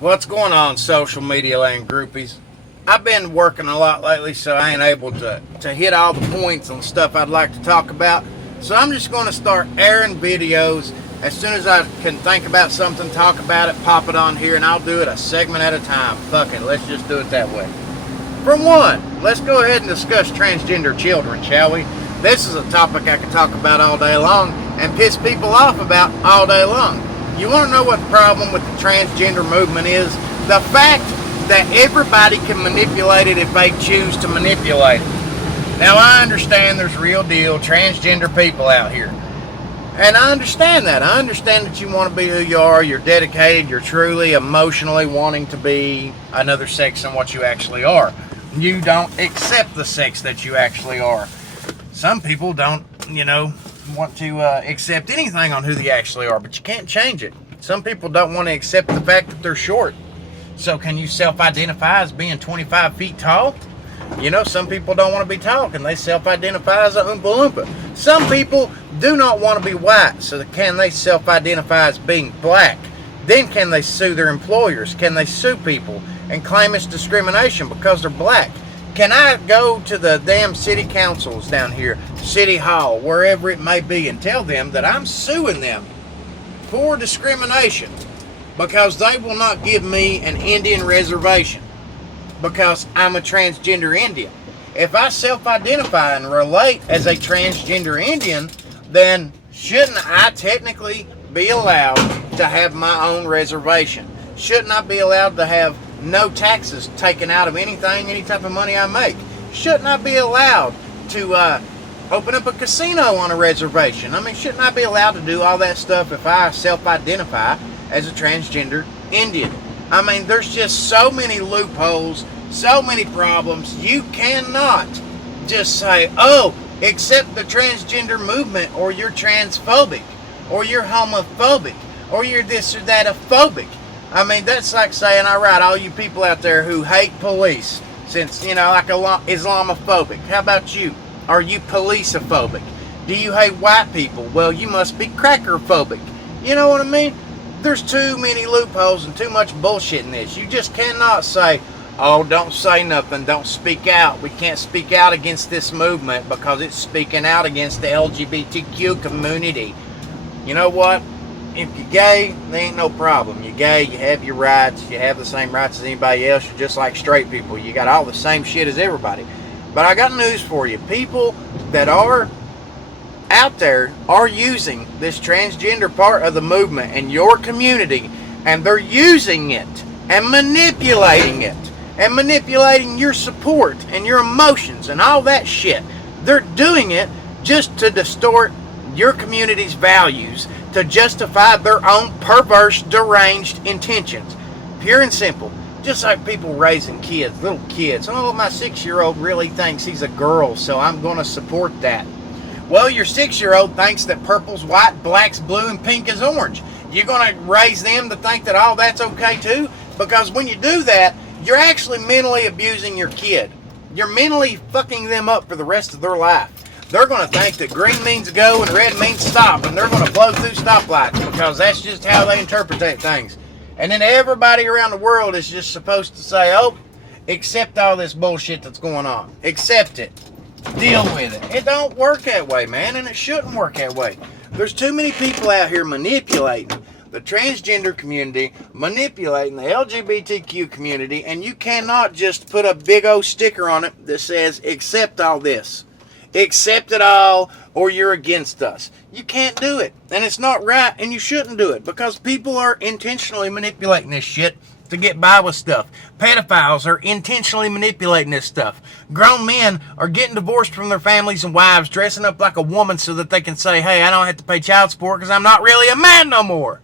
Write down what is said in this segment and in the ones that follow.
What's going on, social media land groupies? I've been working a lot lately, so I ain't able to hit all the points on stuff I'd like to talk about. So I'm just going to start airing videos. As soon as I can think about something, talk about it, pop it on here, and I'll do it a segment at a time. Fuck it, let's just do it that way. For one, let's go ahead and discuss transgender children, shall we? This is a topic I could talk about all day long and piss people off about all day long. You want to know what the problem with the transgender movement is? The fact that everybody can manipulate it if they choose to manipulate it. Now, I understand there's real deal transgender people out here. And I understand that. I understand that you want to be who you are. You're dedicated. You're truly emotionally wanting to be another sex than what you actually are. You don't accept the sex that you actually are. Some people don't, want to accept anything on who they actually are, but you can't change it. Some people don't want to accept the fact that they're short. So can you self-identify as being 25 feet tall? Some people don't want to be tall. Can they self-identify as a Oompa Loompa? Some people do not want to be white. So can they self-identify as being black? Then can they sue their employers? Can they sue people and claim it's discrimination because they're black? Can I go to the damn city councils down here, city hall, wherever it may be, and tell them that I'm suing them for discrimination because they will not give me an Indian reservation because I'm a transgender Indian? If I self-identify and relate as a transgender Indian, then shouldn't I technically be allowed to have my own reservation? Shouldn't I be allowed to have no taxes taken out of anything, any type of money I make? Shouldn't I be allowed to open up a casino on a reservation? Shouldn't I be allowed to do all that stuff if I self-identify as a transgender Indian? There's just so many loopholes, so many problems. You cannot just say, oh, accept the transgender movement, or you're transphobic, or you're homophobic, or you're this or that phobic. That's like saying, all right, all you people out there who hate police, since, like Islamophobic, how about you? Are you policeophobic? Do you hate white people? Well, you must be crackerphobic. You know what I mean? There's too many loopholes and too much bullshit in this. You just cannot say, oh, don't say nothing, don't speak out. We can't speak out against this movement because it's speaking out against the LGBTQ community. You know what? If you're gay, there ain't no problem. You're gay, you have your rights, you have the same rights as anybody else. You're just like straight people. You got all the same shit as everybody. But I got news for you. People that are out there are using this transgender part of the movement in your community, and they're using it and manipulating it and manipulating your support and your emotions and all that shit. They're doing it just to distort your community's values, to justify their own perverse, deranged intentions. Pure and simple. Just like people raising kids, little kids. Oh, my 6-year-old really thinks he's a girl, so I'm going to support that. Well, your 6-year-old thinks that purple's white, black's blue, and pink is orange. You're going to raise them to think that all that's okay too? Because when you do that, you're actually mentally abusing your kid. You're mentally fucking them up for the rest of their life. They're going to think that green means go and red means stop, and they're going to blow through stoplights because that's just how they interpret things. And then everybody around the world is just supposed to say, oh, accept all this bullshit that's going on. Accept it. Deal with it. It don't work that way, man, and it shouldn't work that way. There's too many people out here manipulating the transgender community, manipulating the LGBTQ community, and you cannot just put a big old sticker on it that says, accept all this. Accept it all, or you're against us. You can't do it, and it's not right, and you shouldn't do it, because people are intentionally manipulating this shit to get by with stuff. Pedophiles are intentionally manipulating this stuff. Grown men are getting divorced from their families and wives, dressing up like a woman so that they can say, hey, I don't have to pay child support because I'm not really a man no more.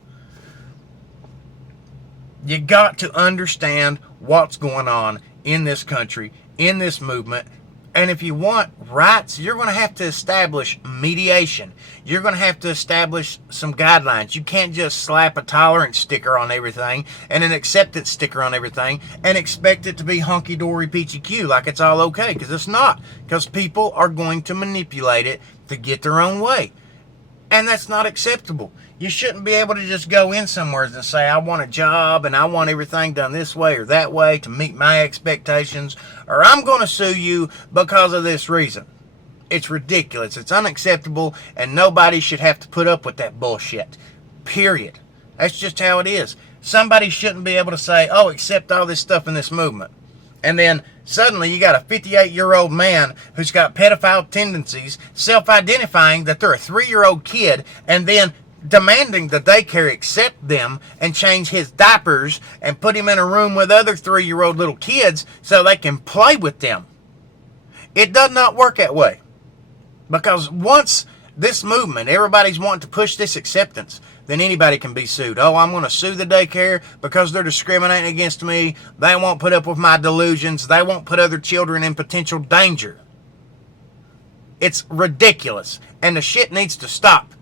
You got to understand what's going on in this country, in this movement. And if you want rights, you're going to have to establish mediation. You're going to have to establish some guidelines. You can't just slap a tolerance sticker on everything and an acceptance sticker on everything and expect it to be hunky-dory peachy Q like it's all okay, because it's not. Because people are going to manipulate it to get their own way. And that's not acceptable. You shouldn't be able to just go in somewhere and say, I want a job and I want everything done this way or that way to meet my expectations, or I'm going to sue you because of this reason. It's ridiculous. It's unacceptable, and nobody should have to put up with that bullshit. Period. That's just how it is. Somebody shouldn't be able to say, oh, accept all this stuff in this movement. And then suddenly you got a 58-year-old man who's got pedophile tendencies, self-identifying that they're a 3-year-old kid, and then demanding the daycare accept them and change his diapers and put him in a room with other 3-year-old little kids so they can play with them. It does not work that way. Because once this movement, everybody's wanting to push this acceptance, then anybody can be sued. Oh, I'm going to sue the daycare because they're discriminating against me. They won't put up with my delusions. They won't put other children in potential danger. It's ridiculous. And the shit needs to stop.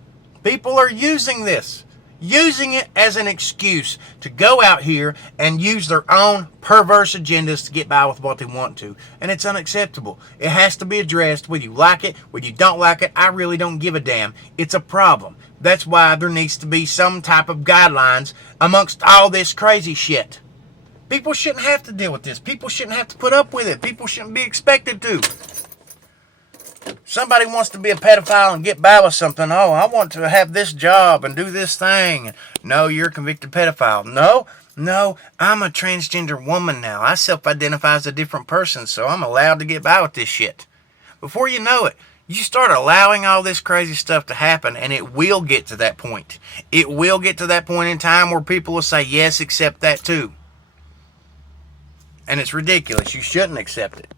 People are using this. Using it as an excuse to go out here and use their own perverse agendas to get by with what they want to. And it's unacceptable. It has to be addressed, whether you like it, whether you don't like it. I really don't give a damn. It's a problem. That's why there needs to be some type of guidelines amongst all this crazy shit. People shouldn't have to deal with this. People shouldn't have to put up with it. People shouldn't be expected to. Somebody wants to be a pedophile and get by with something. Oh, I want to have this job and do this thing. No, you're a convicted pedophile. No, I'm a transgender woman now. I self-identify as a different person, so I'm allowed to get by with this shit. Before you know it, you start allowing all this crazy stuff to happen, and it will get to that point. It will get to that point in time where people will say, yes, accept that too. And it's ridiculous. You shouldn't accept it.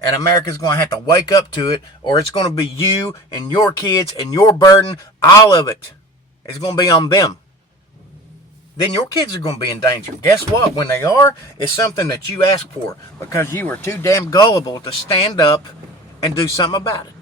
And America's going to have to wake up to it, or it's going to be you and your kids and your burden, all of it. It's going to be on them. Then your kids are going to be in danger. Guess what? When they are, it's something that you asked for because you were too damn gullible to stand up and do something about it.